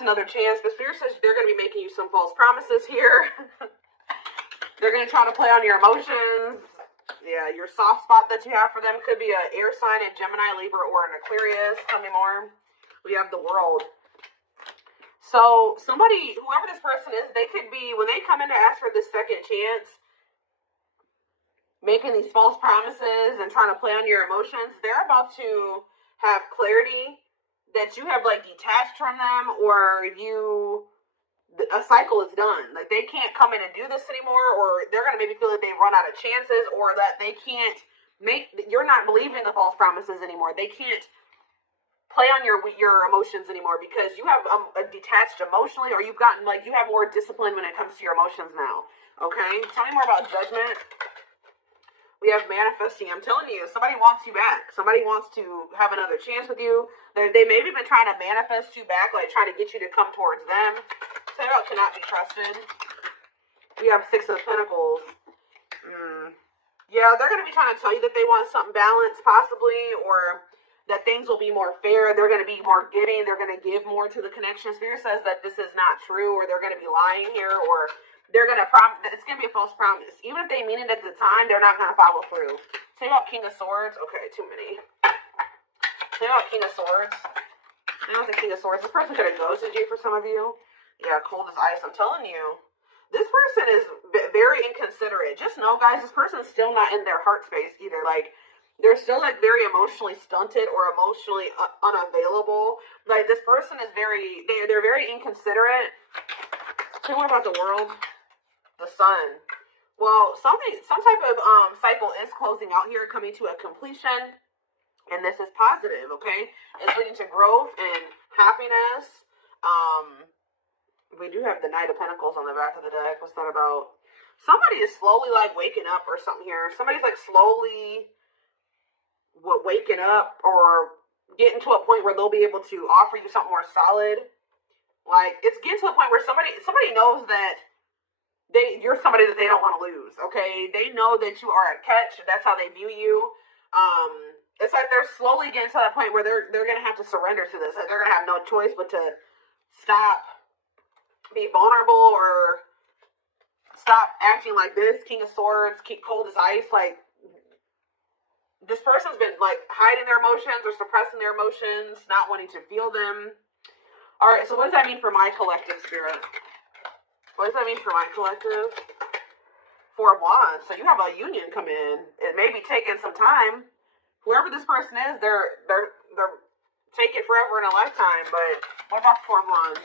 wants another chance, but Spirit says they're going to be making you some false promises here. They're going to try to play on your emotions. Yeah, your soft spot that you have for them could be an air sign, a Gemini, Libra, or an Aquarius. Tell me more. We have the World. So somebody, whoever this person is, they could be, when they come in to ask for this second chance, making these false promises and trying to play on your emotions, they're about to have clarity that you have like detached from them, or a cycle is done. Like they can't come in and do this anymore, or they're going to maybe feel that they've run out of chances, or that they can't you're not believing the false promises anymore. They can't play on your emotions anymore because you have detached emotionally, or you've gotten like, you have more discipline when it comes to your emotions now. Okay, tell me more about Judgment. We have Manifesting. I'm telling you, somebody wants you back. Somebody wants to have another chance with you. They maybe been trying to manifest you back, like trying to get you to come towards them. Tarot cannot be trusted. We have Six of Pentacles. Yeah, they're going to be trying to tell you that they want something balanced, possibly, or that things will be more fair. They're going to be more giving. They're going to give more to the connection. Spirit says that this is not true, or they're going to be lying here, or they're going to promise. It's going to be a false promise. Even if they mean it at the time, they're not going to follow through. Tell you about King of Swords. Okay, too many. Tell you about King of Swords. I know the King of Swords. This person could have ghosted you for some of you. Yeah, cold as ice. I'm telling you. This person is very inconsiderate. Just know, guys, this person's still not in their heart space either. Like, they're still, like, very emotionally stunted or emotionally unavailable. Like, this person is they're very inconsiderate. Tell me more about the World. The Sun. Well, some type of cycle is closing out here, coming to a completion. And this is positive, okay? It's leading to growth and happiness. We do have the Knight of Pentacles on the back of the deck. What's that about? Somebody is slowly, like, waking up or something here. Somebody's, like, slowly waking up or getting to a point where they'll be able to offer you something more solid. Like, it's getting to a point where somebody knows that you're somebody that they don't want to lose, okay? They know that you are a catch. That's how they view you. It's like they're slowly getting to that point where they're going to have to surrender to this. Like, they're going to have no choice but to stop, be vulnerable, or stop acting like this. King of Swords, keep cold as ice. Like, this person's been, like, hiding their emotions or suppressing their emotions, not wanting to feel them. All right, so what does that mean for my collective, Spirit? What does that mean for my collective? Four of Wands. So you have a union come in. It may be taking some time. Whoever this person is, they're take it forever in a lifetime. But what about Four of Wands?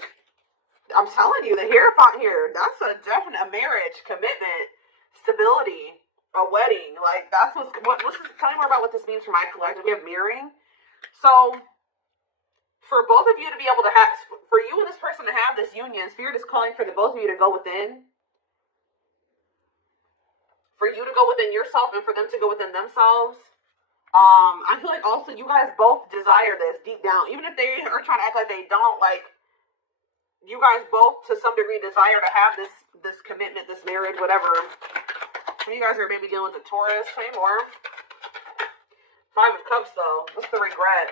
I'm telling you, the Hierophant here, that's a definite marriage, commitment, stability, a wedding. Like, that's tell me more about what this means for my collective. We have mirroring. So, for both of you to be able to have, for you and this person to have this union, Spirit is calling for the both of you to go within. For you to go within yourself and for them to go within themselves. I feel like also you guys both desire this deep down. Even if they are trying to act like they don't, like, you guys both, to some degree, desire to have this commitment, this marriage, whatever. Some of you guys are maybe dealing with a Taurus. Say more. Five of Cups, though. What's the regret?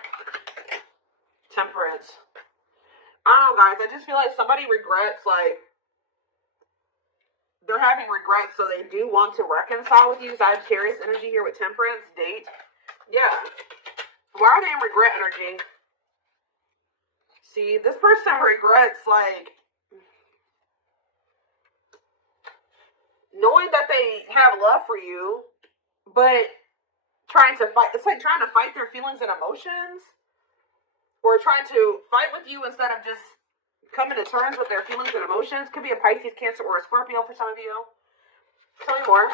Temperance. I don't know, guys. I just feel like somebody regrets, like, they're having regrets, so they do want to reconcile with you. Sagittarius energy here with Temperance. Date. Yeah. Why are they in regret energy? See, this person regrets, like, knowing that they have love for you, but trying to fight. It's like trying to fight their feelings and emotions, or trying to fight with you instead of just coming to terms with their feelings and emotions. Could be a Pisces, Cancer, or a Scorpio for some of you. Tell me more.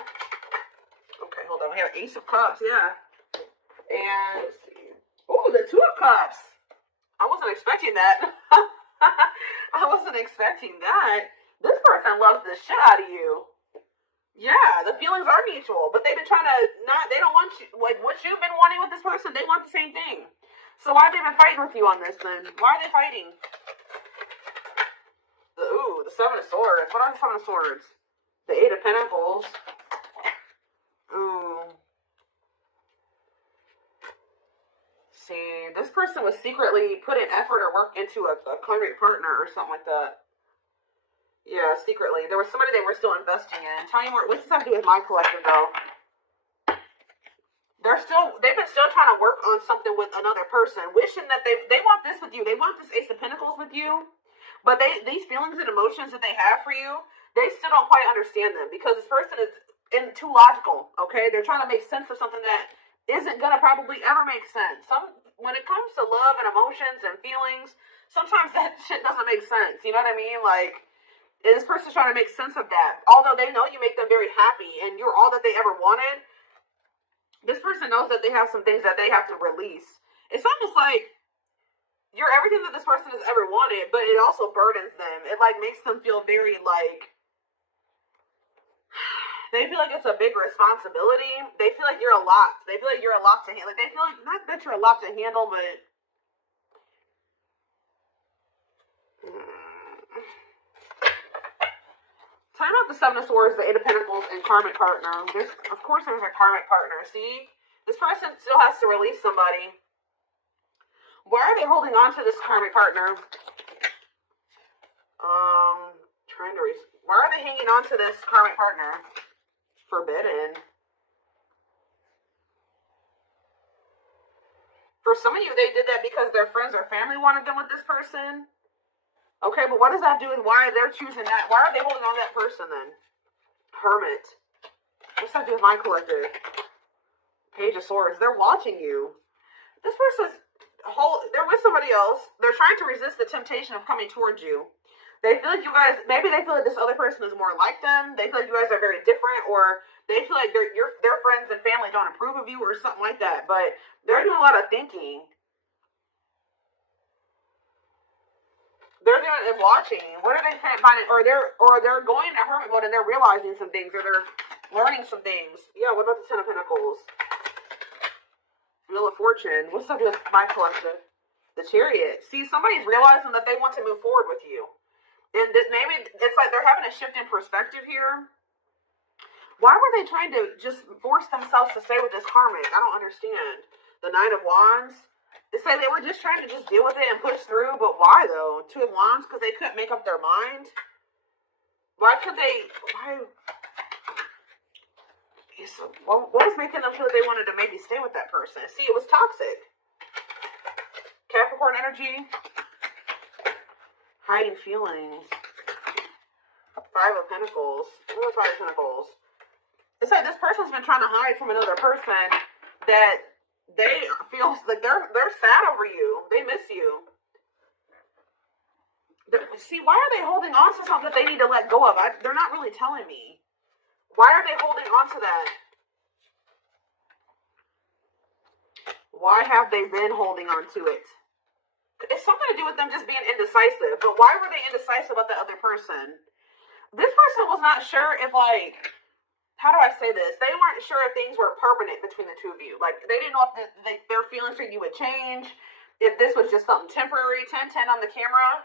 Okay, hold on. We have Ace of Cups, yeah. And, let's see. Oh, the Two of Cups. I wasn't expecting that. I wasn't expecting that. This person loves the shit out of you. Yeah, the feelings are mutual, but they've been trying to they don't want you, like, what you've been wanting with this person, they want the same thing. So why have they been fighting with you on this then? Why are they fighting? The Seven of Swords. What are the Seven of Swords? The Eight of Pentacles. Ooh. see. This person was secretly putting effort or work into a karmic partner or something like that. Yeah, secretly. There was somebody they were still investing in. Tell me more. What's this have to do with my collective, though? They've been still trying to work on something with another person, wishing that they want this with you. They want this Ace of Pentacles with you, but these feelings and emotions that they have for you, they still don't quite understand them because this person is too logical. Okay, they're trying to make sense of something that isn't gonna probably ever make sense. When it comes to love and emotions and feelings, sometimes that shit doesn't make sense. You know what I mean? Like, this person's trying to make sense of that. Although they know you make them very happy and you're all that they ever wanted, this person knows that they have some things that they have to release. It's almost like you're everything that this person has ever wanted, but it also burdens them. It like makes them feel very like they feel like it's a big responsibility. They feel like you're a lot. They feel like you're a lot to handle. Like they feel like not that you're a lot to handle, but talking about the Seven of Swords, the Eight of Pentacles, and karmic partner. Of course, there's a karmic partner. See, this person still has to release somebody. Why are they holding on to this karmic partner? Why are they hanging on to this karmic partner? Forbidden. For some of you, they did that because their friends or family wanted them with this person. Okay, but what does that do with why they're choosing that? Why are they holding on to that person then? Hermit. What's that do with my collective? Page of Swords. They're watching you. This person's they're with somebody else. They're trying to resist the temptation of coming towards you. They feel like you guys, maybe they feel like this other person is more like them. They feel like you guys are very different, or they feel like their friends and family don't approve of you or something like that. But they're doing a lot of thinking. They're doing and watching. What are they finding? Or they're going to hermit mode and they're realizing some things, or they're learning some things. Yeah. What about the Ten of Pentacles? Wheel of Fortune. What's up with my collective? The Chariot. See, somebody's realizing that they want to move forward with you, and maybe it's like they're having a shift in perspective here. Why were they trying to just force themselves to stay with this karmic? I don't understand. The Nine of Wands. It's like they were just trying to just deal with it and push through, but why though? Two of Wands, because they couldn't make up their mind? Why could they, what was making them feel like they wanted to maybe stay with that person? See, it was toxic. Capricorn energy. Hiding feelings. Five of Pentacles. What are Five of Pentacles? It's like this person's been trying to hide from another person that they feel like they're sad over you. They miss you. See, why are they holding on to something that they need to let go of? They're not really telling me. Why are they holding on to that? Why have they been holding on to it? It's something to do with them just being indecisive. But why were they indecisive about the other person? This person was not sure if, like, how do I say this? They weren't sure if things were permanent between the two of you. Like, they didn't know if their feelings for you would change. If this was just something temporary. 10-10 on the camera.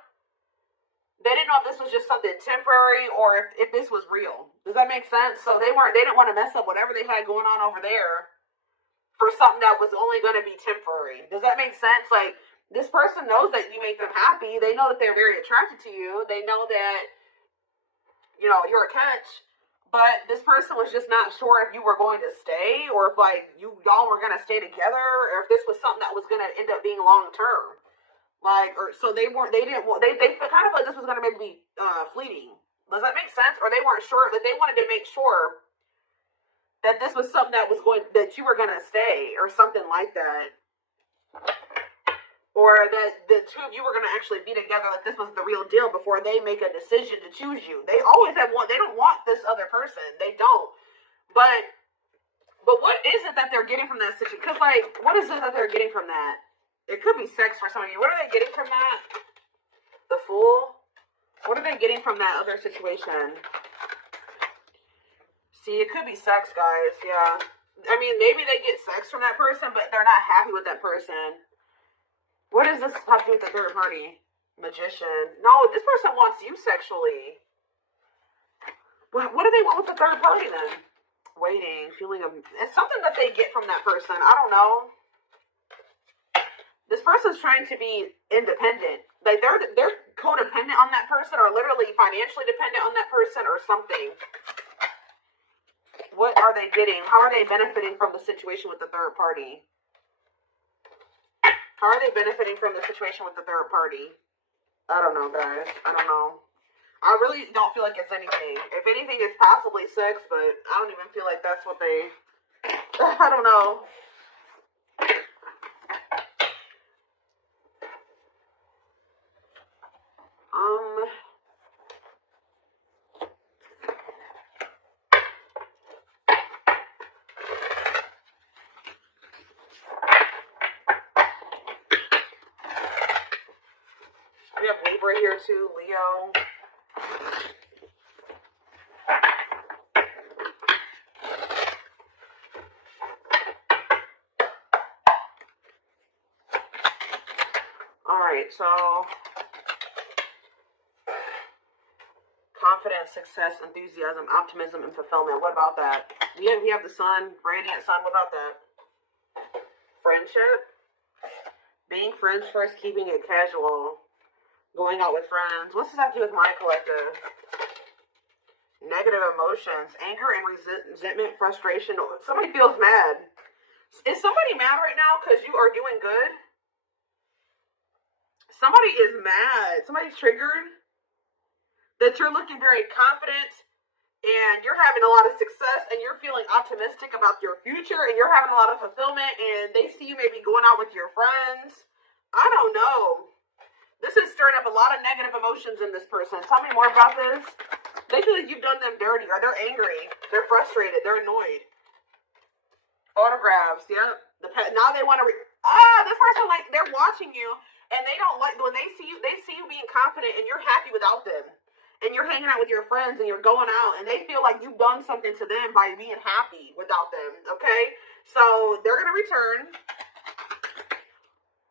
They didn't know if this was just something temporary or if this was real. Does that make sense? So they didn't want to mess up whatever they had going on over there for something that was only going to be temporary. Does that make sense? Like, this person knows that you make them happy. They know that they're very attracted to you. They know that, you know, you're a catch. But this person was just not sure if you were going to stay, or if like y'all were gonna stay together, or if this was something that was gonna end up being long term. Like, or so they kind of like this was gonna maybe be fleeting. Does that make sense? Or they weren't sure, that they wanted to make sure that this was something that you were gonna stay, or something like that. Or that the two of you were going to actually be together, like this was the real deal before they make a decision to choose you. They always they don't want this other person. They don't. But what is it that they're getting from that situation? Because, like, what is it that they're getting from that? It could be sex for some of you. What are they getting from that? The Fool? What are they getting from that other situation? See, it could be sex, guys. Yeah. I mean, maybe they get sex from that person, but they're not happy with that person. What does this have to do with the third party? Magician. No, this person wants you sexually. What do they want with the third party then? Waiting, feeling it's something that they get from that person. I don't know. This person's trying to be independent. Like they're codependent on that person, or literally financially dependent on that person, or something. What are they getting? How are they benefiting from the situation with the third party? How are they benefiting from the situation with the third party? I don't know, guys. I don't know. I really don't feel like it's anything. If anything, it's possibly sex, but I don't even feel like that's what they... I don't know. We have Libra here too, Leo. Alright, so confidence, success, enthusiasm, optimism, and fulfillment. What about that? We have the sun, radiant sun. What about that? Friendship. Being friends first, keeping it casual. Going out with friends. What's this have to do with my collective? Negative emotions. Anger and resentment, frustration. Somebody feels mad. Is somebody mad right now because you are doing good? Somebody is mad. Somebody's triggered. That you're looking very confident and you're having a lot of success and you're feeling optimistic about your future and you're having a lot of fulfillment and they see you maybe going out with your friends. I don't know. This is stirring up a lot of negative emotions in this person. Tell me more about this. They feel like you've done them dirty, or they're angry, they're frustrated, they're annoyed. Photographs, yeah. Now they want to. This person, like, they're watching you, and they don't like when they see you being confident, and you're happy without them, and you're hanging out with your friends, and you're going out, and they feel like you've done something to them by being happy without them. Okay, so they're gonna return.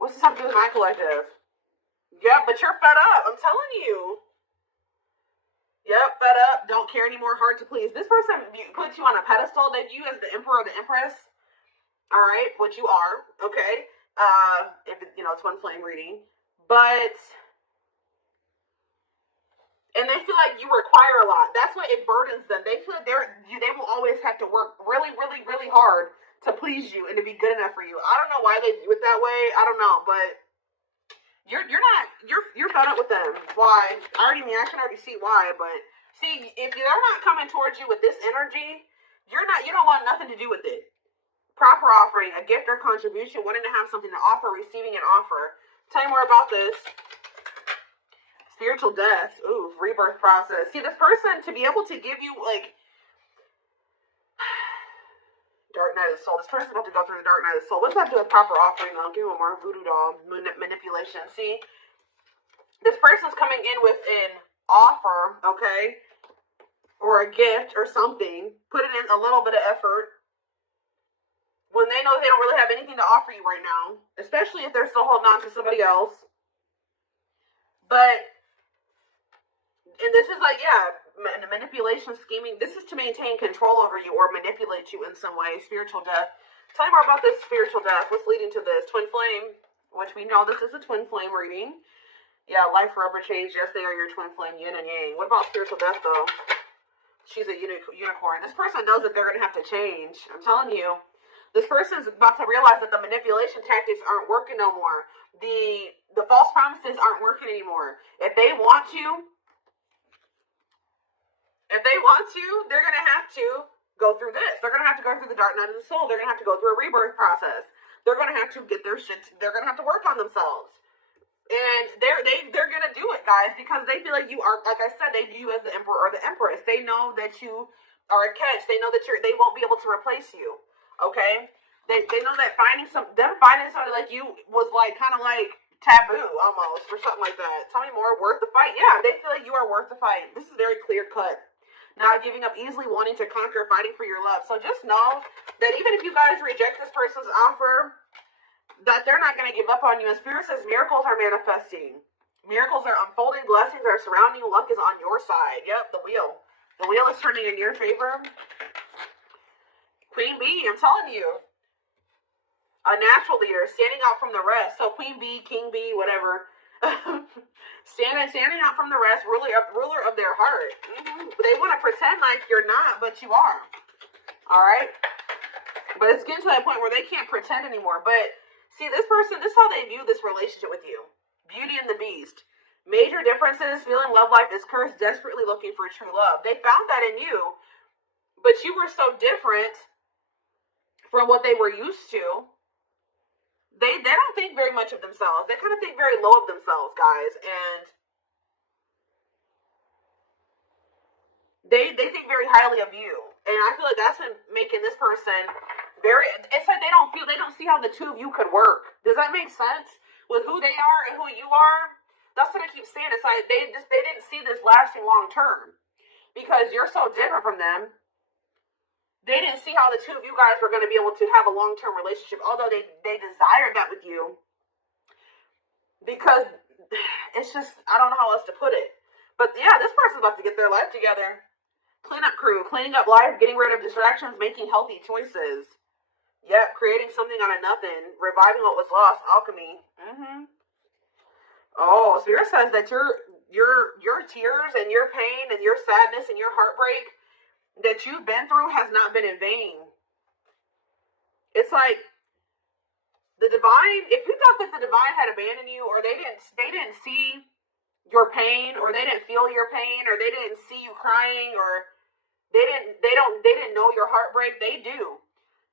What's this have to do with my collective? Yeah, but you're fed up. I'm telling you. Yep, fed up. Don't care anymore. Hard to please. This person puts you on a pedestal. They view you as the emperor or the empress. All right, which you are. Okay. If it, twin flame reading, but and they feel like you require a lot. That's what it burdens them. They feel they will always have to work really, really, really hard to please you and to be good enough for you. I don't know why they do it that way. I don't know, but. You're fed up with them. Why? I can already see why, but see, if they're not coming towards you with this energy, you don't want nothing to do with it. Proper offering, a gift or contribution, wanting to have something to offer, receiving an offer. Tell you more about this. Spiritual death. Ooh, rebirth process. See, this person, to be able to give you, like, Dark Night of the Soul. This person's about to go through the Dark Night of the Soul. What's that do with proper offering? I'll give you more voodoo doll manipulation. See, this person's coming in with an offer, okay, or a gift or something, putting in a little bit of effort when they know they don't really have anything to offer you right now, especially if they're still holding on to somebody else. But, and this is like, yeah, manipulation, scheming. This is to maintain control over you or manipulate you in some way. Spiritual death. Tell me more about this spiritual death. What's leading to this? Twin flame, which we know this is a twin flame reading. Yeah, life forever change. Yes, they are your twin flame, yin and yang. What about spiritual death, though? She's a unicorn. This person knows that they're going to have to change. I'm telling you. This person's about to realize that the manipulation tactics aren't working no more. The false promises aren't working anymore. If they want to, they're going to have to go through this. They're going to have to go through the Dark Night of the Soul. They're going to have to go through a rebirth process. They're going to have to get their shit. They're going to have to work on themselves. And they're going to do it, guys, because they feel like you are, like I said, they view you as the emperor or the empress. They know that you are a catch. They know that they won't be able to replace you. Okay? They know that finding somebody like you was like kind of like taboo almost or something like that. Tell me more. Worth the fight? Yeah, they feel like you are worth the fight. This is very clear cut. Not giving up easily, wanting to conquer, fighting for your love. So just know that even if you guys reject this person's offer, that they're not going to give up on you. And Spirit says miracles are manifesting. Miracles are unfolding. Blessings are surrounding you. Luck is on your side. Yep, the wheel. The wheel is turning in your favor. Queen Bee, I'm telling you. A natural leader, standing out from the rest. So queen bee, king bee, whatever. standing out from the rest, ruler of their heart. They want to pretend like you're not, but you are. All right? But it's getting to that point where they can't pretend anymore. But see, this person, this is how they view this relationship with you. Beauty and the Beast. Major differences, feeling love life is cursed, desperately looking for true love. They found that in you, but you were so different from what they were used to. They don't think very much of themselves. They kind of think very low of themselves, guys. And they think very highly of you. And I feel like that's making this person very, it's like they don't see how the two of you could work. Does that make sense? With who they are and who you are? That's what I keep saying. It's like they didn't see this lasting long term. Because you're so different from them. They didn't see how the two of you guys were going to be able to have a long-term relationship, although they desired that with you. Because it's just, I don't know how else to put it. But yeah, this person's about to get their life together. Cleanup crew, cleaning up life, getting rid of distractions, making healthy choices. Yep, creating something out of nothing, reviving what was lost, alchemy. Oh, Spirit says that your tears and your pain and your sadness and your heartbreak that you've been through has not been in vain. It's like the divine, if you thought that the divine had abandoned you, or they didn't see your pain, or they didn't feel your pain, or they didn't see you crying, or they didn't know your heartbreak, they do.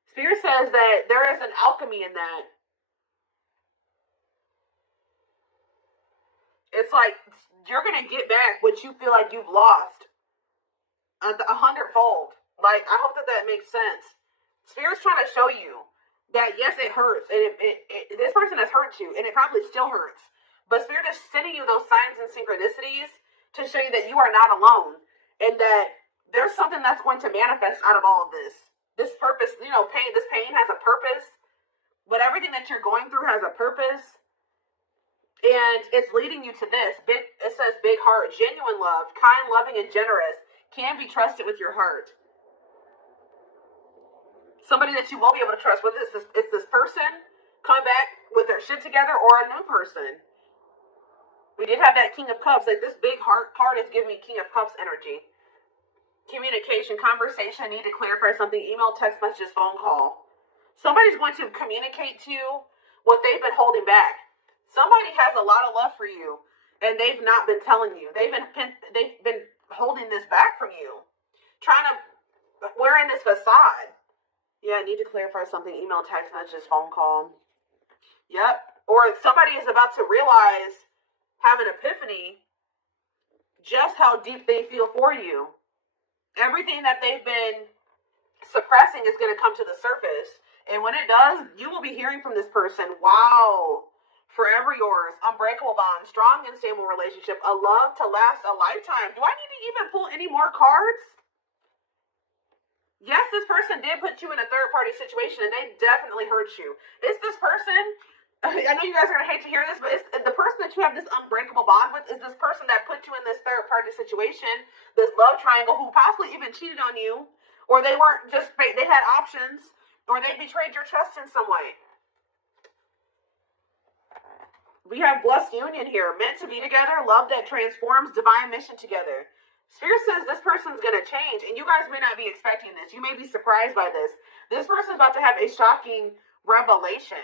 Spirit says that there is an alchemy in that. It's like you're gonna get back what you feel like you've lost. 100-fold. Like, I hope that makes sense. Spirit's trying to show you that, yes, it hurts. And this person has hurt you, and it probably still hurts. But Spirit is sending you those signs and synchronicities to show you that you are not alone. And that there's something that's going to manifest out of all of this. This purpose, this pain has a purpose. But everything that you're going through has a purpose. And it's leading you to this. It says big heart, genuine love, kind, loving, and generous. Can be trusted with your heart. Somebody that you won't be able to trust. Whether it's this person coming back with their shit together or a new person. We did have that King of Cups. Like, this big heart card is giving me King of Cups energy. Communication, conversation, need to clarify something, email, text messages, phone call. Somebody's going to communicate to you what they've been holding back. Somebody has a lot of love for you, and they've not been telling you. They've been holding this back from you, wearing this facade. Yeah, I need to clarify something, email, text messages, phone call. Yep. Or somebody is about to realize, have an epiphany, just how deep they feel for you. Everything that they've been suppressing is going to come to the surface. And when it does, you will be hearing from this person, wow, forever yours, unbreakable bond, strong and stable relationship, a love to last a lifetime. Do I need to even pull any more cards? Yes, this person did put you in a third-party situation, and they definitely hurt you. It's this person, I know you guys are going to hate to hear this, but it's the person that you have this unbreakable bond with is this person that put you in this third-party situation, this love triangle, who possibly even cheated on you, or they weren't just, they had options, or they betrayed your trust in some way. We have blessed union here. Meant to be together. Love that transforms. Divine mission together. Spirit says this person's going to change. And you guys may not be expecting this. You may be surprised by this. This person's about to have a shocking revelation.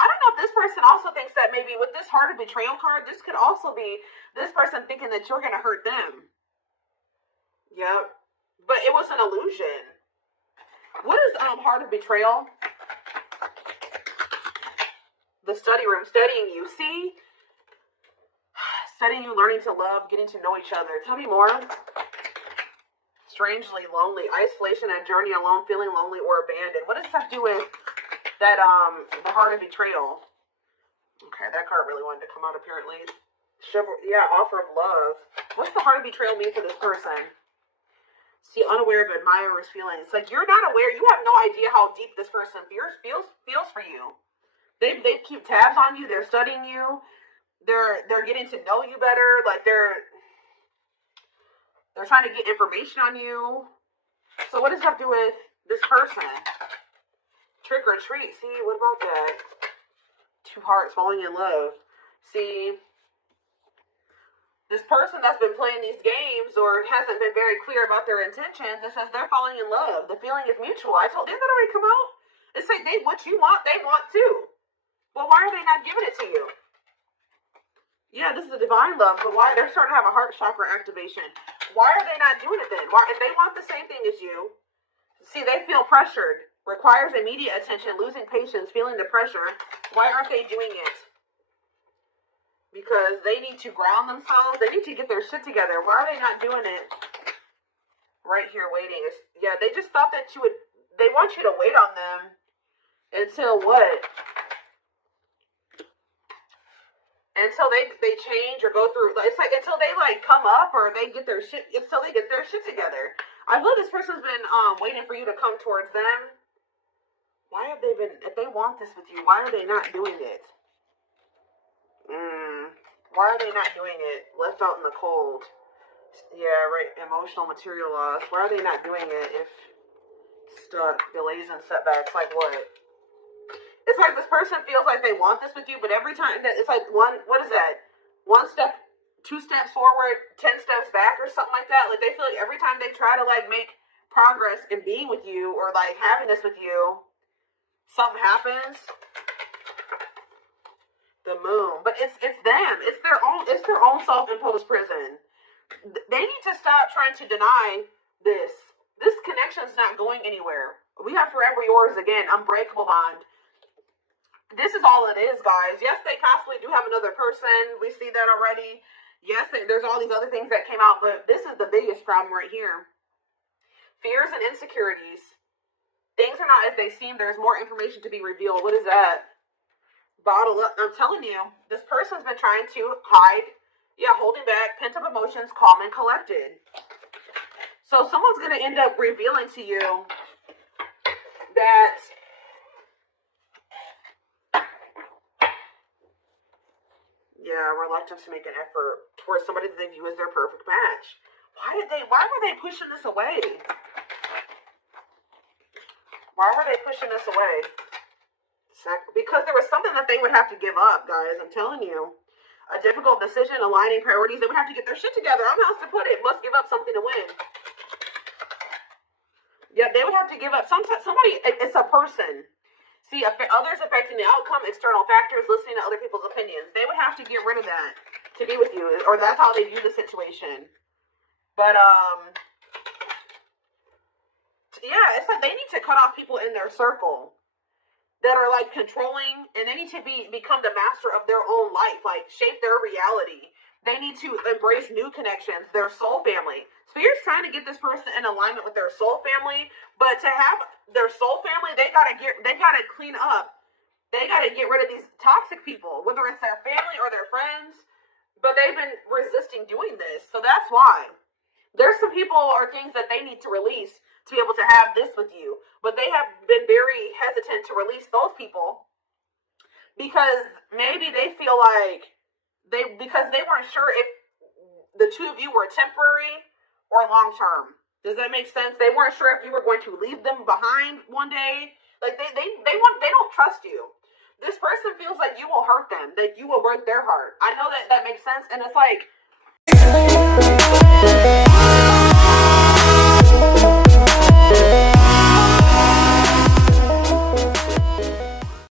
I don't know if this person also thinks that maybe with this heart of betrayal card, this could also be this person thinking that you're going to hurt them. Yep. But it was an illusion. What is heart of betrayal? The study room, studying you. See? Studying you, learning to love, getting to know each other. Tell me more. Strangely lonely. Isolation and journey alone, feeling lonely or abandoned. What does that have to do with that, the heart of betrayal? Okay, that card really wanted to come out apparently. Yeah, offer of love. What's the heart of betrayal mean for this person? See, unaware of admirer's feelings. Like, you're not aware. You have no idea how deep this person feels for you. They keep tabs on you. They're studying you. They're getting to know you better. Like, they're trying to get information on you. So what does that have to do with this person? Trick or treat. See, what about that? Two hearts falling in love. See, this person that's been playing these games or hasn't been very clear about their intentions, it says they're falling in love. The feeling is mutual. Didn't that already come out? It's like what you want, they want too. Well, why are they not giving it to you? Yeah, this is a divine love, but why? They're starting to have a heart chakra activation. Why are they not doing it then? Why, if they want the same thing as you, see, they feel pressured, requires immediate attention, losing patience, feeling the pressure. Why aren't they doing it? Because they need to ground themselves. They need to get their shit together. Why are they not doing it? Right here, waiting. Yeah, they just thought that you would. They want you to wait on them until what? Until they change or go through. It's like until they like come up or they get their shit. Until they get their shit together. I feel this person's been waiting for you to come towards them. Why have they been? If they want this with you, why are they not doing it? Why are they not doing it? Left out in the cold. Yeah, right. Emotional, material loss. Why are they not doing it if stuck, delays and setbacks? Like what? It's like this person feels like they want this with you, but every time that it's like what is that? 1 step, 2 steps forward, 10 steps back or something like that. Like they feel like every time they try to like make progress in being with you or like having this with you, something happens. The moon, but it's them. It's their own self-imposed prison. They need to stop trying to deny this. This connection is not going anywhere. We have forever yours again, unbreakable bond. This is all it is, guys. Yes, they possibly do have another person. We see that already. Yes, there's all these other things that came out, but this is the biggest problem right here. Fears and insecurities. Things are not as they seem. There's more information to be revealed. What is that? Bottle up. I'm telling you, this person's been trying to hide, holding back, pent up emotions, calm and collected. So someone's going to end up revealing to you that reluctance to make an effort towards somebody that they view as their perfect match. Why were they pushing this away? Why were they pushing this away? Because there was something that they would have to give up, guys. I'm telling you. A difficult decision, aligning priorities. They would have to get their shit together. I don't know how else to put it. Must give up something to win. Yeah, they would have to give up. Somebody, it's a person. See, others affecting the outcome, external factors, listening to other people's opinions. They would have to get rid of that to be with you. Or that's how they view the situation. But, yeah, it's like they need to cut off people in their circle that are like controlling, and they need to become the master of their own life, like shape their reality. They need to embrace new connections, their soul family. Spirit's trying to get this person in alignment with their soul family, but to have their soul family, they gotta clean up. They gotta get rid of these toxic people, whether it's their family or their friends. But they've been resisting doing this, so that's why. There's some people or things that they need to release to be able to have this with you. But they have been very hesitant to release those people because maybe they feel like because they weren't sure if the two of you were temporary or long term. Does that make sense? They weren't sure if you were going to leave them behind one day. Like they don't trust you. This person feels like you will hurt them, that you will break their heart. I know that makes sense, and it's like